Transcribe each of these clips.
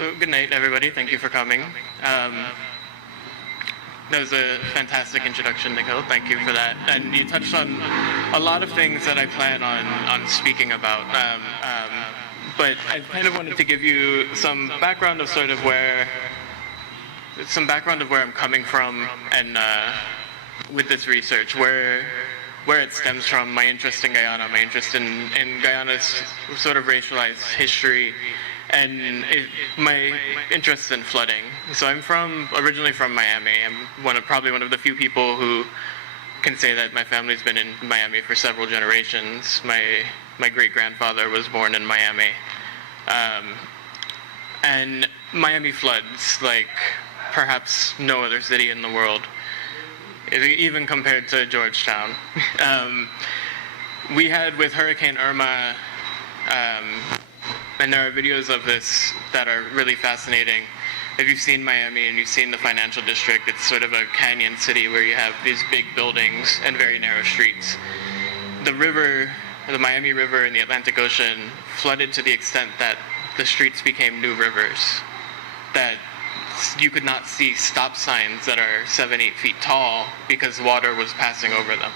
So good night, everybody. Thank you for coming. That was a fantastic introduction, Nikhil. Thank you for that. And you touched on a lot of things that I plan on speaking about. But I kind of wanted to give you some background of sort of where I'm coming from, and with this research, where it stems from, my interest in Guyana, my interest in Guyana's sort of racialized history, and my interest in flooding. So I'm originally from Miami. I'm probably one of the few people who can say that my family's been in Miami for several generations. My great-grandfather was born in Miami. And Miami floods like perhaps no other city in the world, even compared to Georgetown. We had with Hurricane Irma, and there are videos of this that are really fascinating. If you've seen Miami and you've seen the financial district, it's sort of a canyon city where you have these big buildings and very narrow streets. The river, the Miami River in the Atlantic Ocean, flooded to the extent that the streets became new rivers, that you could not see stop signs that are 7-8 feet tall because water was passing over them.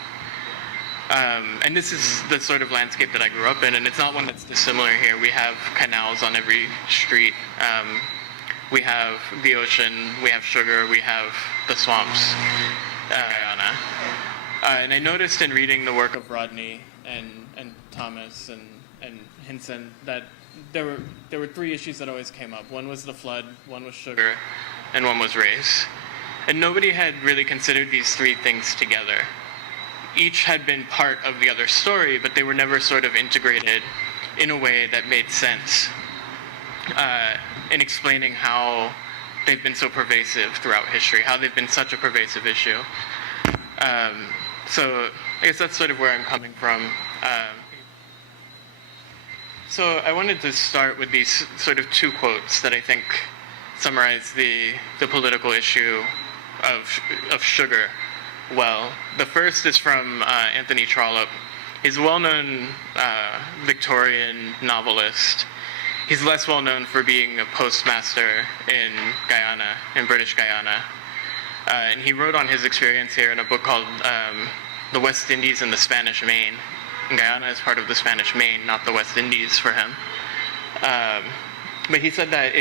And this is the sort of landscape that I grew up in, and it's not one that's dissimilar here. We have canals on every street. We have the ocean, we have sugar, we have the swamps in Guyana. And I noticed in reading the work of Rodney and Thomas and Hinson that there were three issues that always came up. One was the flood, one was sugar, and one was race. And nobody had really considered these three things together. Each had been part of the other story, but they were never sort of integrated in a way that made sense in explaining how they've been so pervasive throughout history, how they've been such a pervasive issue. So I guess that's sort of where I'm coming from. So I wanted to start with these sort of two quotes that I think summarize the political issue of sugar well. The first is from Anthony Trollope. He's a well-known Victorian novelist. He's less well-known for being a postmaster in Guyana, in British Guyana. And he wrote on his experience here in a book called The West Indies and the Spanish Main. And Guyana is part of the Spanish Main, not the West Indies for him. But he said that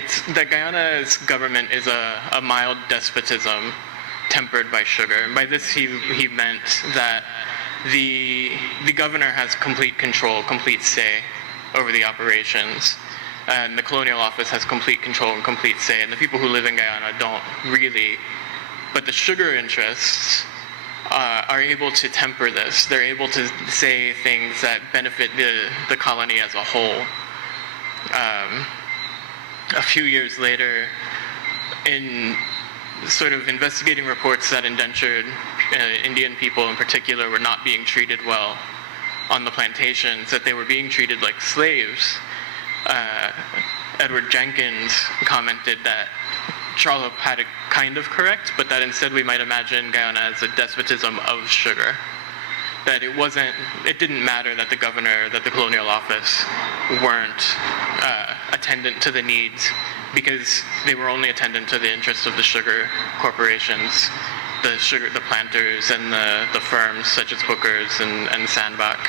Guyana's government is a mild despotism tempered by sugar. And by this he meant that the governor has complete control, complete say over the operations. And the colonial office has complete control and complete say, and the people who live in Guyana don't really. But the sugar interests are able to temper this. They're able to say things that benefit the colony as a whole. A few years later, in sort of investigating reports that indentured Indian people in particular were not being treated well on the plantations, that they were being treated like slaves, Edward Jenkins commented that Trollope had it kind of correct, but that instead we might imagine Guyana as a despotism of sugar. That it didn't matter that the governor, that the colonial office weren't attendant to the needs, because they were only attendant to the interests of the sugar corporations, the planters and the firms such as Booker's and Sandbach.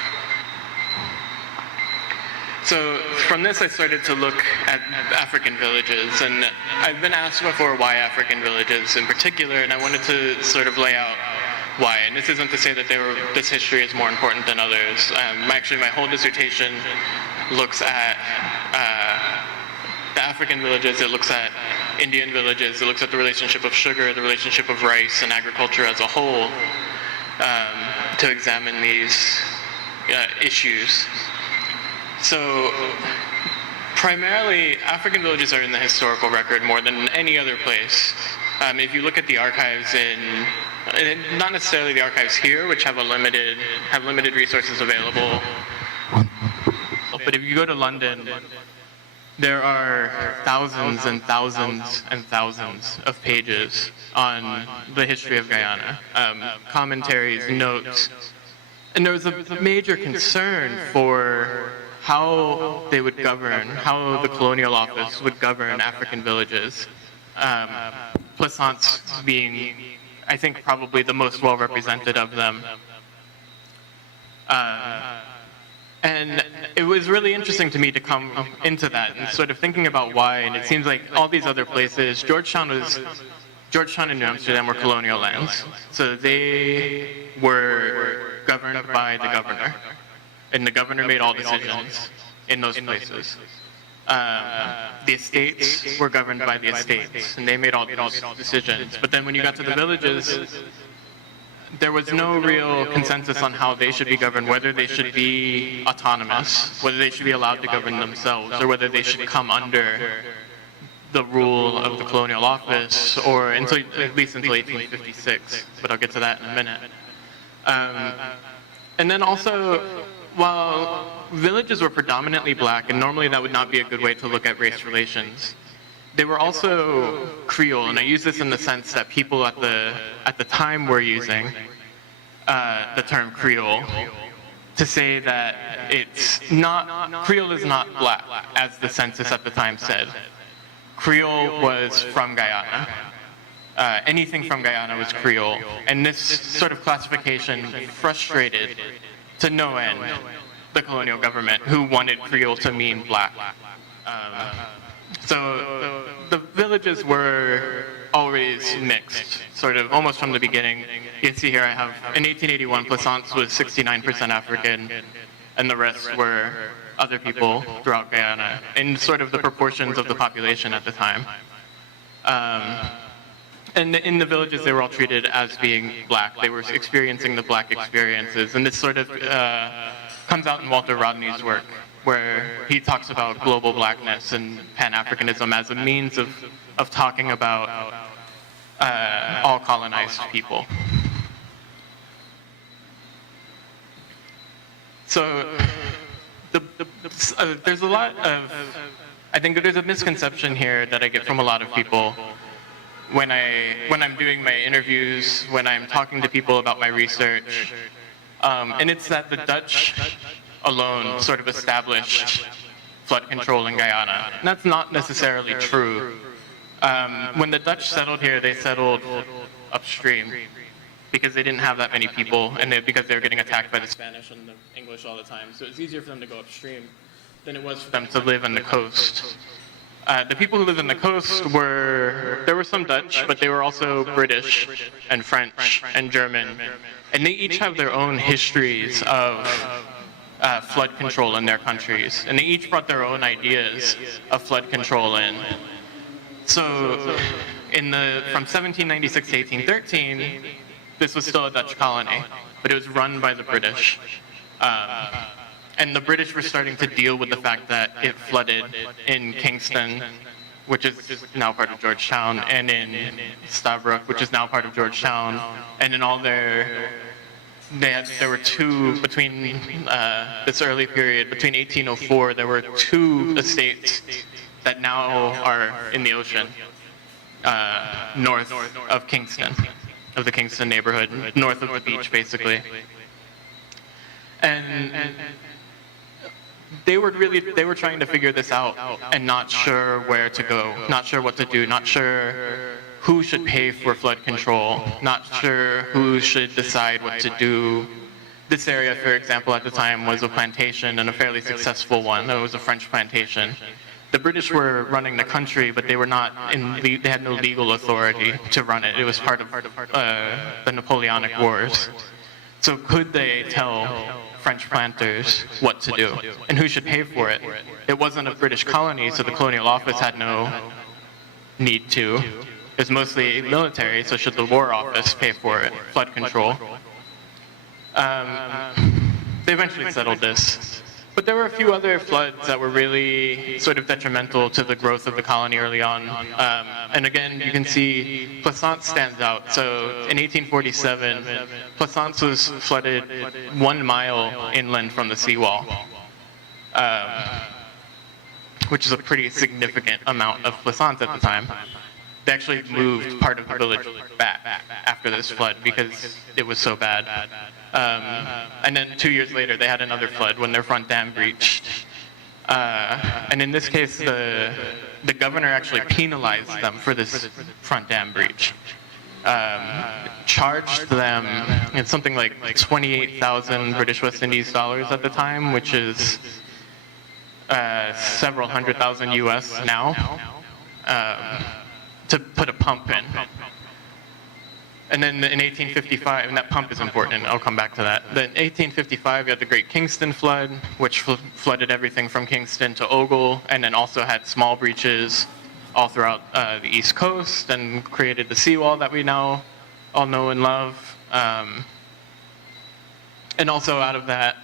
So from this I started to look at African villages, and I've been asked before why African villages in particular, and I wanted to sort of lay out why. And this isn't to say that this history is more important than others. Actually, my whole dissertation looks at the African villages, it looks at Indian villages, it looks at the relationship of sugar, the relationship of rice and agriculture as a whole, to examine these issues. So primarily, African villages are in the historical record more than any other place. If you look at the archives not necessarily the archives here, which have limited resources available, but if you go to London, there are thousands and thousands and thousands of pages on the history of Guyana, commentaries, notes, and there was a major concern for how they would govern, how the colonial office would govern African villages. Plaisance being, I think, probably the most well represented of them. And it was really interesting to me to come into that and sort of thinking about why, and it seems like all these other places, Georgetown and New Amsterdam were colonial lands, so they were governed by the governor, and the governor made all decisions in those places. The estates were governed by the estates, and they made all those decisions. But then when you got to the villages, there was no real consensus on how they should be governed, whether they should be autonomous, whether they should be allowed to govern themselves, or whether they should come under the rule of the colonial office, or until, at least until 1856, but I'll get to that in a minute. And then also, while villages were predominantly black, and normally that would not be a good way to look at race relations, they were also Creole, and I use this in the sense that people at the time were using the term Creole to say that Creole is not black, as the census at the time said. Creole was from Guyana. Anything from Guyana was Creole, and this sort of classification frustrated to no end the colonial government, who wanted Creole to mean black. So the villages were always mixed, sort of almost from the beginning. You can see here I have, in 1881, Plaisance was 69% African, and the rest were other people throughout Guyana, in sort of the proportions of the population at the time. And in the villages, they were all treated as being black. They were experiencing the black experiences, and this sort of comes out in Walter Rodney's work, where he talks about global blackness and Pan-Africanism as a means of talking about all colonized people. So there's a lot of, I think there's a misconception here that I get from a lot of people when I'm doing my interviews, when I'm talking to people about my research, and it's that the Dutch alone sort of established flood control in Guyana. And that's not necessarily true. When the Dutch settled here, they settled upstream because they didn't have that many people, and because they were getting attacked by the Spanish and the English all the time. So it's easier for them to go upstream than it was for them to live on the coast. The people who lived on the coast there were some Dutch, but they were also British and French and German. And they each have their own histories of flood control in their countries. And they each brought their own ideas of flood control in. So from 1796 to 1813, this was still a Dutch colony, but it was run by the British. And the British were starting to deal with the fact that it flooded in Kingston, which is now part of Georgetown, and in Stabroek, which is now part of Georgetown, and in all there were two, between this early period, between 1804, there were two estates that now are in the ocean, north of Kingston, of the Kingston neighborhood, north of the beach, basically. And they were trying to figure this out and not sure where to go, not sure what to do, not sure who should pay for flood control, not sure who should decide what to do. This area, for example, at the time was a plantation, and a fairly successful one. It was a French plantation. The British were running the country, but they were not they had no legal authority to run it. It was part of the Napoleonic Wars. So could they tell French planters what to do and who should pay for it? It wasn't a British colony, so the colonial office had no need to. It was mostly military, so should the War Office pay for it, flood control? They eventually settled this. But there were a few other floods that were really sort of detrimental to the growth of the colony early on. And again, you can see Plaisance stands out. So in 1847, Plaisance was flooded 1 mile inland from the seawall, which is a pretty significant amount of Plaisance at the time. They actually moved part of the village back after this flood because it was so bad. And then 2 years later, they had another flood when their front dam breached. And in this case, the governor actually penalized them for this front dam breach. Charged them, it's something like 28,000 British West Indies dollars at the time, which is several hundred thousand US now, to put a pump in. And then in 1855, and that pump is important, I'll come back to that. Then in 1855, you had the Great Kingston Flood, which flooded everything from Kingston to Ogle, and then also had small breaches all throughout the East Coast, and created the seawall that we now all know and love. And also out of that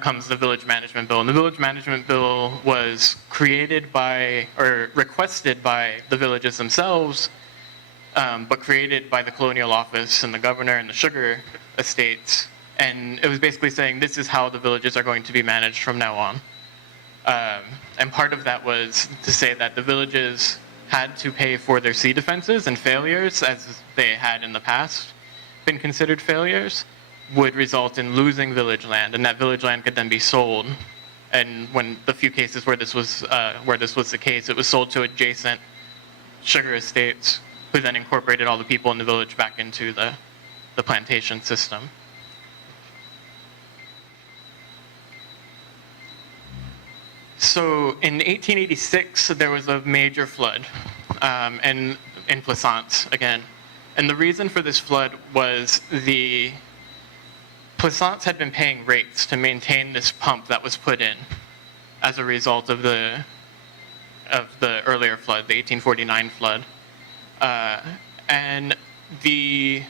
comes the Village Management Bill. And the Village Management Bill was created by, or requested by the villages themselves, but created by the Colonial Office and the governor and the sugar estates. And it was basically saying this is how the villages are going to be managed from now on. And part of that was to say that the villages had to pay for their sea defenses, and failures, as they had in the past been considered failures, would result in losing village land, and that village land could then be sold. And when the few cases where this was the case, it was sold to adjacent sugar estates, who then incorporated all the people in the village back into the plantation system. So in 1886, there was a major flood in Plaisance again. And the reason for this flood was Plaisance had been paying rates to maintain this pump that was put in as a result of the earlier flood, the 1849 flood. And the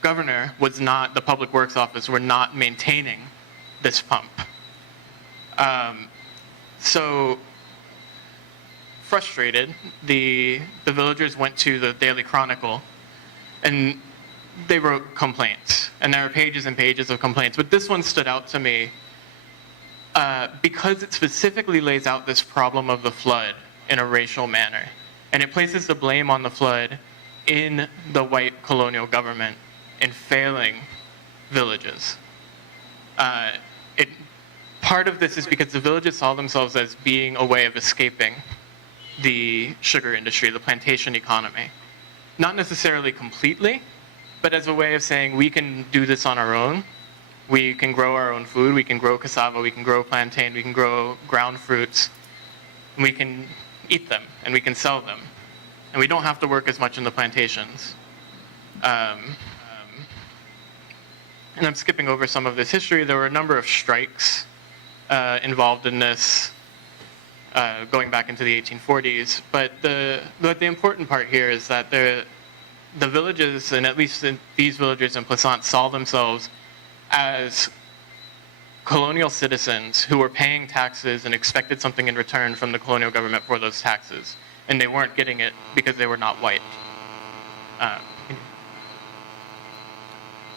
governor was not, the Public Works Office were not maintaining this pump. So, frustrated, the villagers went to the Daily Chronicle, and they wrote complaints. And there are pages and pages of complaints, but this one stood out to me because it specifically lays out this problem of the flood in a racial manner. And it places the blame on the flood in the white colonial government in failing villages. Part of this is because the villages saw themselves as being a way of escaping the sugar industry, the plantation economy. Not necessarily completely, but as a way of saying we can do this on our own. We can grow our own food, we can grow cassava, we can grow plantain, we can grow ground fruits, and we can eat them, and we can sell them. And we don't have to work as much in the plantations. And I'm skipping over some of this history. There were a number of strikes involved in this, going back into the 1840s. But the important part here is that the villages, and at least these villagers in Plaisance, saw themselves as colonial citizens who were paying taxes and expected something in return from the colonial government for those taxes. And they weren't getting it because they were not white.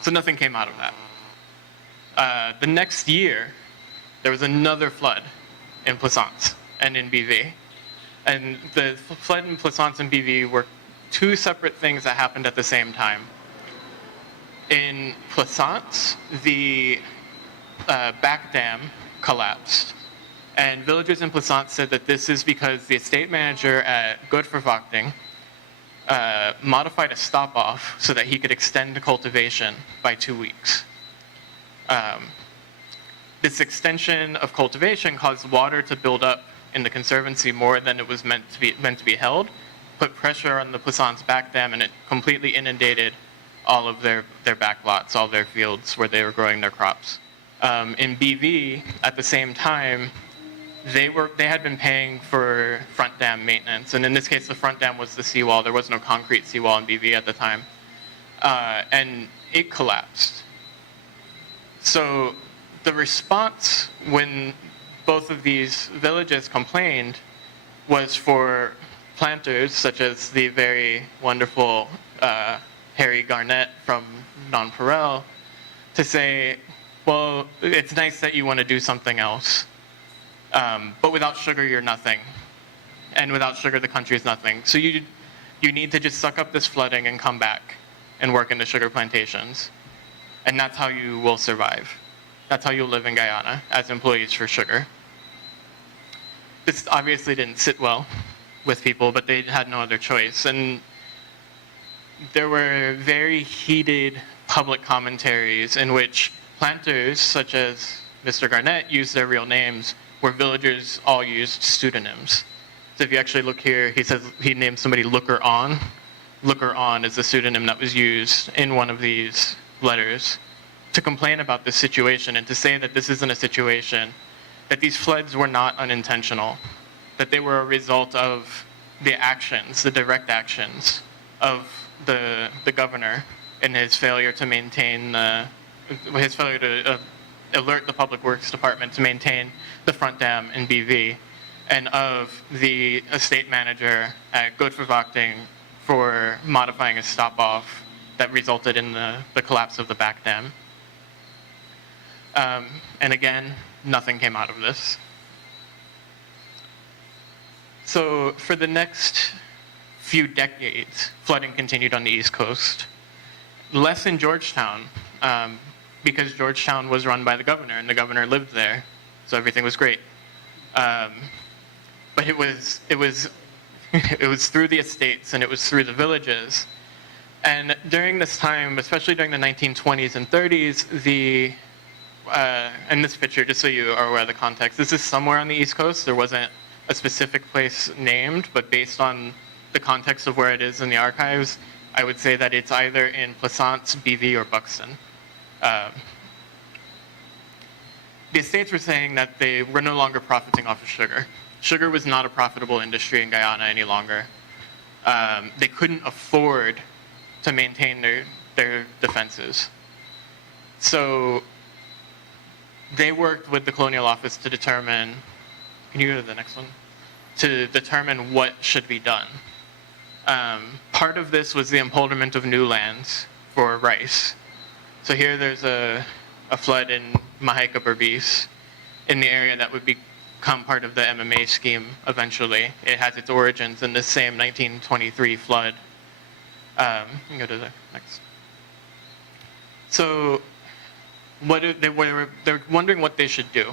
So nothing came out of that. The next year, there was another flood in Plaisance and in BV. And the flood in Plaisance and BV were two separate things that happened at the same time. In Plaisance, the back dam collapsed. And villagers in Plaisance said that this is because the estate manager at Godverwachting modified a stop-off so that he could extend the cultivation by 2 weeks. This extension of cultivation caused water to build up in the conservancy more than it was meant to be held, put pressure on the Plaisance back dam, and it completely inundated all of their back lots, all their fields where they were growing their crops. In BV, at the same time, they had been paying for front dam maintenance, and in this case, the front dam was the seawall. There was no concrete seawall in BV at the time, and it collapsed. So the response when both of these villages complained was for planters, such as the very wonderful Harry Garnett from Nonpareil, to say, well, it's nice that you want to do something else, but without sugar, you're nothing. And without sugar, the country is nothing. So you need to just suck up this flooding and come back and work in the sugar plantations. And that's how you will survive. That's how you'll live in Guyana, as employees for sugar. this obviously didn't sit well with people, but they had no other choice. And there were very heated public commentaries in which planters, such as Mr. Garnett, used their real names, where villagers all used pseudonyms. So if you actually look here, he says he named somebody Looker On. Looker On is the pseudonym that was used in one of these letters to complain about this situation and to say that this isn't a situation, that these floods were not unintentional, that they were a result of the actions, the direct actions of the governor in his failure to maintain his failure to alert the Public Works Department to maintain the front dam in BV, and of the estate manager at Godforvachting for modifying a stop-off that resulted in the collapse of the back dam. And again, nothing came out of this. So for the next few decades, flooding continued on the East Coast. Less in Georgetown, because Georgetown was run by the governor, and the governor lived there, so everything was great. But it was it was through the estates and it was through the villages. And during this time, especially during the 1920s and 30s, and this picture, just so you are aware of the context, this is somewhere on the East Coast. There wasn't a specific place named, but based on the context of where it is in the archives, I would say that it's either in Plaisance, BV, or Buxton. The estates were saying that they were no longer profiting off of sugar. Sugar was not a profitable industry in Guyana any longer. They couldn't afford to maintain their defenses. So they worked with the colonial office to determine, can you go to the next one? To determine what should be done. Part of this was the empowerment of new lands for rice. So here there's a flood in Mahaica Berbice, in the area that would become part of the MMA scheme eventually. It has its origins in this same 1923 flood. You can go to the next. So they're wondering what they should do.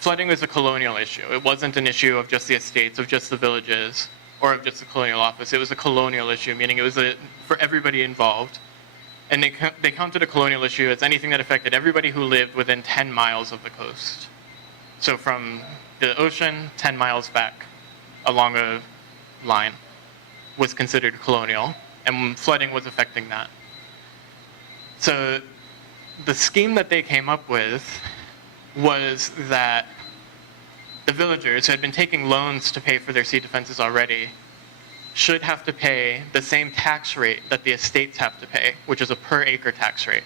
Flooding was a colonial issue. It wasn't an issue of just the estates, of just the villages, or of just the colonial office. It was a colonial issue, meaning it was for everybody involved. And they counted a colonial issue as anything that affected everybody who lived within 10 miles of the coast. So from the ocean, 10 miles back along a line was considered colonial, and flooding was affecting that. So the scheme that they came up with was that the villagers who had been taking loans to pay for their sea defenses already should have to pay the same tax rate that the estates have to pay, which is a per acre tax rate.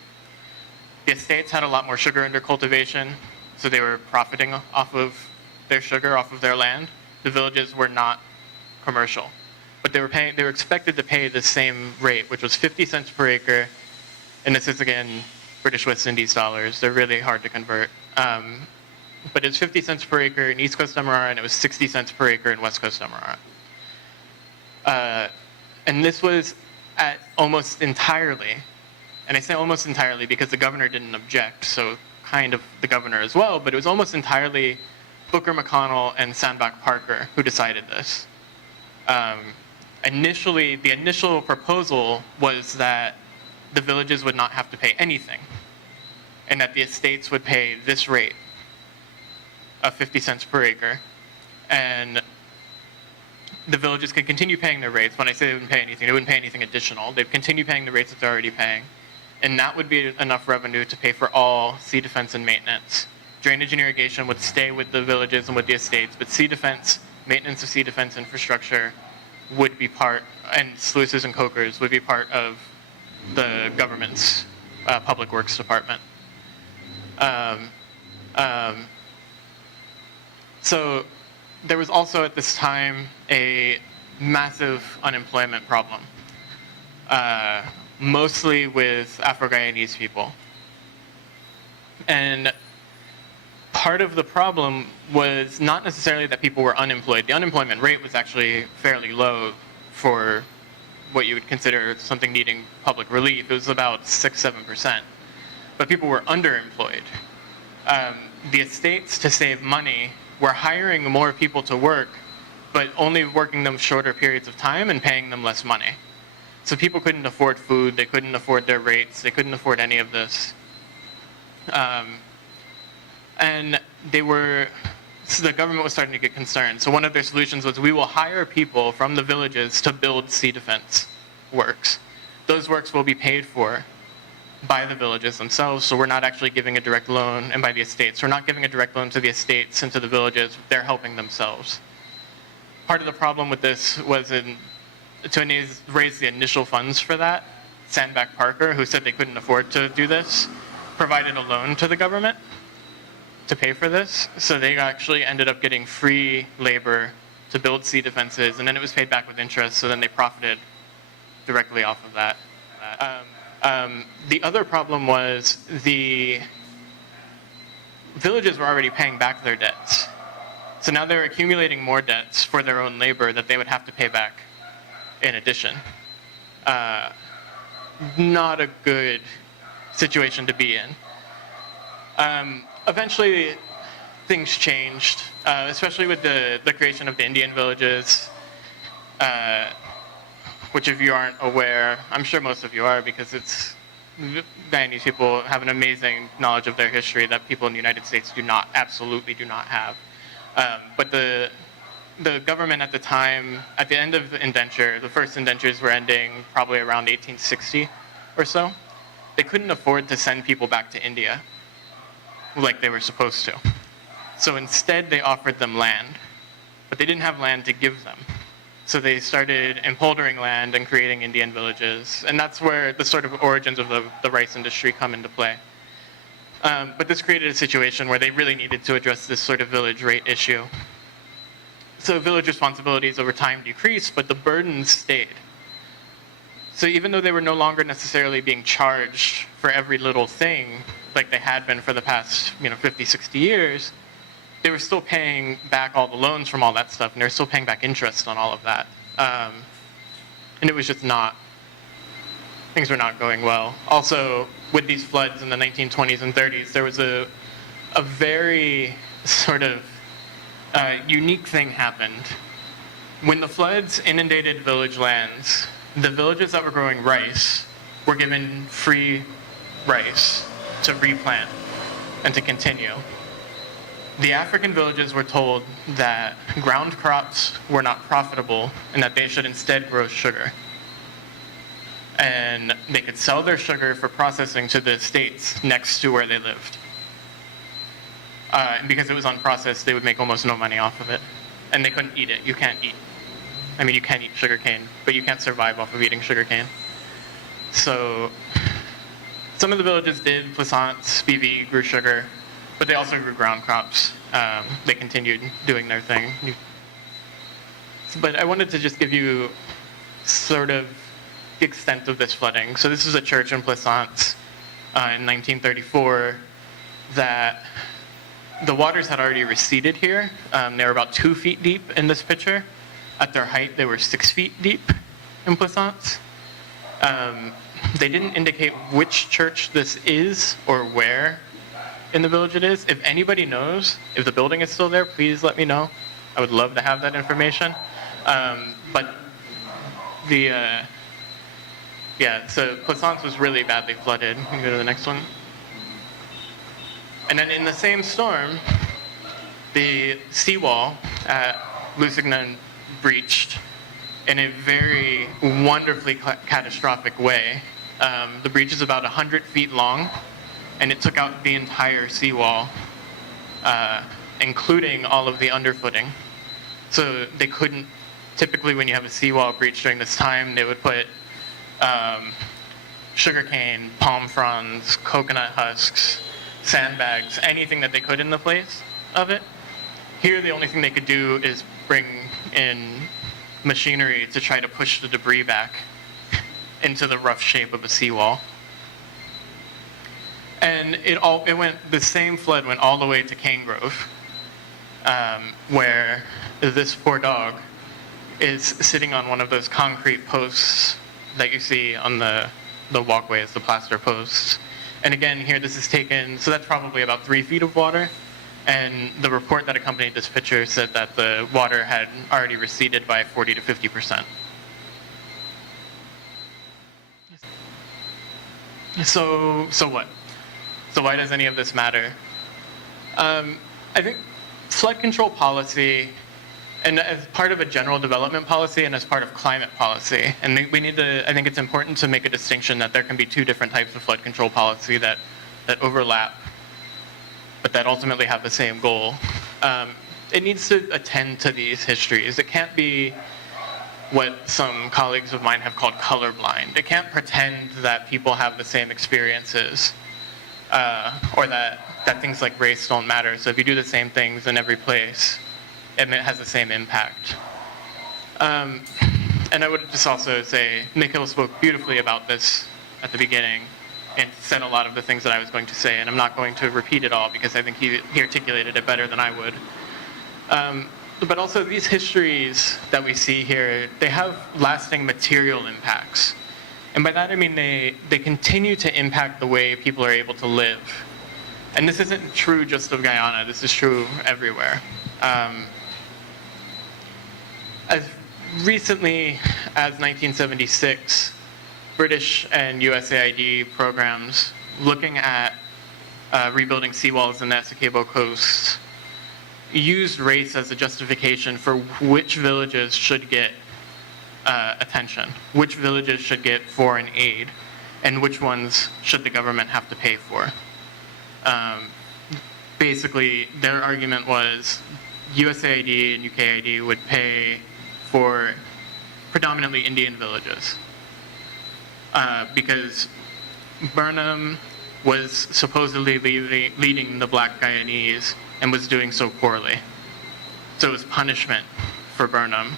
The estates had a lot more sugar under cultivation, so they were profiting off of their sugar, off of their land. The villages were not commercial, but they were expected to pay the same rate, which was 50 cents per acre, and this is again British West Indies dollars. They're really hard to convert. But it's 50 cents per acre in East Coast Demerara, and it was 60 cents per acre in West Coast Demerara. And this was at almost entirely, and I say almost entirely because the governor didn't object, so kind of the governor as well, but it was almost entirely Booker McConnell and Sandbach Parker who decided this. Initially, the initial proposal was that the villages would not have to pay anything, and that the estates would pay this rate of 50 cents per acre, and the villages could continue paying their rates. When I say they wouldn't pay anything, they wouldn't pay anything additional. They'd continue paying the rates that they're already paying, and that would be enough revenue to pay for all sea defense and maintenance. Drainage and irrigation would stay with the villages and with the estates, but sea defense, maintenance of sea defense infrastructure would be part, and sluices and cokers would be part of the government's Public Works Department. So there was also at this time a massive unemployment problem, mostly with Afro-Guyanese people. And part of the problem was not necessarily that people were unemployed. The unemployment rate was actually fairly low for what you would consider something needing public relief. It was about 6-7%. But people were underemployed. The estates, to save money, were hiring more people to work, but only working them shorter periods of time and paying them less money. So people couldn't afford food, they couldn't afford their rates, they couldn't afford any of this. And so the government was starting to get concerned. So one of their solutions was, we will hire people from the villages to build sea defense works. Those works will be paid for by the villages themselves, so we're not actually giving a direct loan, and by the estates. We're not giving a direct loan to the estates and to the villages, they're helping themselves. Part of the problem with this was to raise the initial funds for that, Sandbach Parker, who said they couldn't afford to do this, provided a loan to the government to pay for this. So they actually ended up getting free labor to build sea defenses, and then it was paid back with interest, so then they profited directly off of that. The other problem was the villages were already paying back their debts. So now they're accumulating more debts for their own labor that they would have to pay back in addition. Not a good situation to be in. Eventually, things changed, especially with the creation of the Indian villages, which if you aren't aware, I'm sure most of you are, because Guyanese people have an amazing knowledge of their history that people in the United States absolutely do not have. But the government at the time, at the end of the indenture, the first indentures were ending probably around 1860 or so. They couldn't afford to send people back to India like they were supposed to. So instead they offered them land, but they didn't have land to give them. So they started empoldering land and creating Indian villages, and that's where the sort of origins of the rice industry come into play. But this created a situation where they really needed to address this sort of village rate issue. So village responsibilities over time decreased, but the burdens stayed. So even though they were no longer necessarily being charged for every little thing like they had been for the past 50, 60 years, they were still paying back all the loans from all that stuff, and they were still paying back interest on all of that. And it was just things were not going well. Also, with these floods in the 1920s and 30s, there was a very sort of unique thing happened. When the floods inundated village lands, the villages that were growing rice were given free rice to replant and to continue. The African villages were told that ground crops were not profitable and that they should instead grow sugar. And they could sell their sugar for processing to the estates next to where they lived. And because it was unprocessed, they would make almost no money off of it. And they couldn't eat it. You can't eat. You can eat sugarcane, but you can't survive off of eating sugarcane. So some of the villages did. Plaisance, BV grew sugar, but they also grew ground crops. They continued doing their thing. But I wanted to just give you sort of the extent of this flooding. So this is a church in Plaisance in 1934 that the waters had already receded here. They were about 2 feet deep in this picture. At their height, they were 6 feet deep in Plaisance. They didn't indicate which church this is or where in the village it is. If anybody knows, if the building is still there, please let me know. I would love to have that information. But so Plaisance was really badly flooded. You can go to the next one. And then in the same storm, the seawall at LUSIGNAN breached in a very wonderfully catastrophic way. The breach is about 100 feet long, and it took out the entire seawall, including all of the underfooting. So they couldn't, typically when you have a seawall breach during this time, they would put sugarcane, palm fronds, coconut husks, sandbags, anything that they could in the place of it. Here, the only thing they could do is bring in machinery to try to push the debris back into the rough shape of a seawall. And the same flood went all the way to Cane Grove, where this poor dog is sitting on one of those concrete posts that you see on the walkways, the plaster posts. And again, here this is taken, so that's probably about 3 feet of water. And the report that accompanied this picture said that the water had already receded by 40 to 50%. So what? So why does any of this matter? I think flood control policy, and as part of a general development policy and as part of climate policy, and we need to, I think it's important to make a distinction that there can be two different types of flood control policy that overlap, but that ultimately have the same goal. It needs to attend to these histories. It can't be what some colleagues of mine have called colorblind. It can't pretend that people have the same experiences, or that things like race don't matter. So if you do the same things in every place, it has the same impact. And I would just also say, Nikhil spoke beautifully about this at the beginning and said a lot of the things that I was going to say, and I'm not going to repeat it all because I think he articulated it better than I would. But also these histories that we see here, they have lasting material impacts. And by that I mean they continue to impact the way people are able to live. And this isn't true just of Guyana, this is true everywhere. As recently as 1976, British and USAID programs looking at rebuilding seawalls in the Essequibo coast used race as a justification for which villages should get attention, which villages should get foreign aid, and which ones should the government have to pay for. Basically, their argument was USAID and UKAID would pay for predominantly Indian villages because Burnham was supposedly leading the Black Guyanese and was doing so poorly. So it was punishment for Burnham,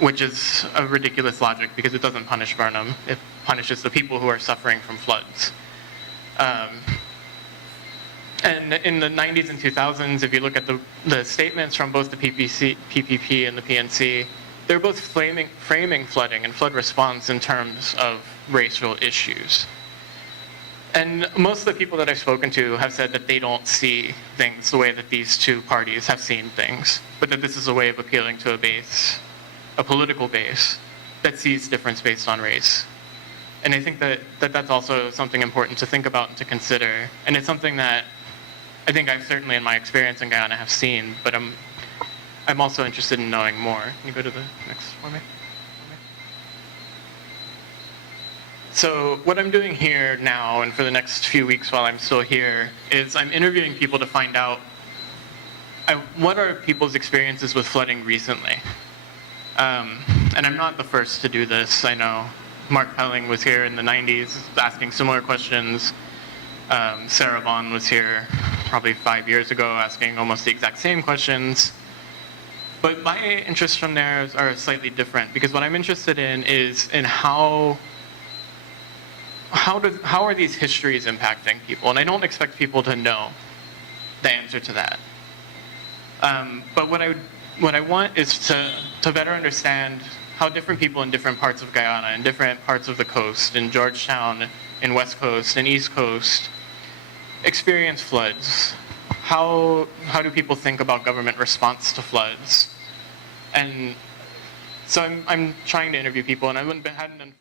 which is a ridiculous logic because it doesn't punish Burnham, it punishes the people who are suffering from floods. And in the 90s and 2000s, if you look at the statements from both the PPP and the PNC, they're both framing flooding and flood response in terms of racial issues. And most of the people that I've spoken to have said that they don't see things the way that these two parties have seen things, but that this is a way of appealing to a political base that sees difference based on race. And I think that that's also something important to think about and to consider. And it's something that I think I've certainly in my experience in Guyana have seen, but I'm also interested in knowing more. Can you go to the next one? So what I'm doing here now and for the next few weeks while I'm still here is I'm interviewing people to find out what are people's experiences with flooding recently. And I'm not the first to do this. I know Mark Pelling was here in the 90s asking similar questions. Sarah Vaughn was here probably 5 years ago asking almost the exact same questions. But my interests from there are slightly different because what I'm interested in is in how are these histories impacting people? And I don't expect people to know the answer to that. But what I want is to better understand how different people in different parts of Guyana, in different parts of the coast, in Georgetown, in West Coast, and East Coast, experience floods. How do people think about government response to floods? And so I'm trying to interview people, and hadn't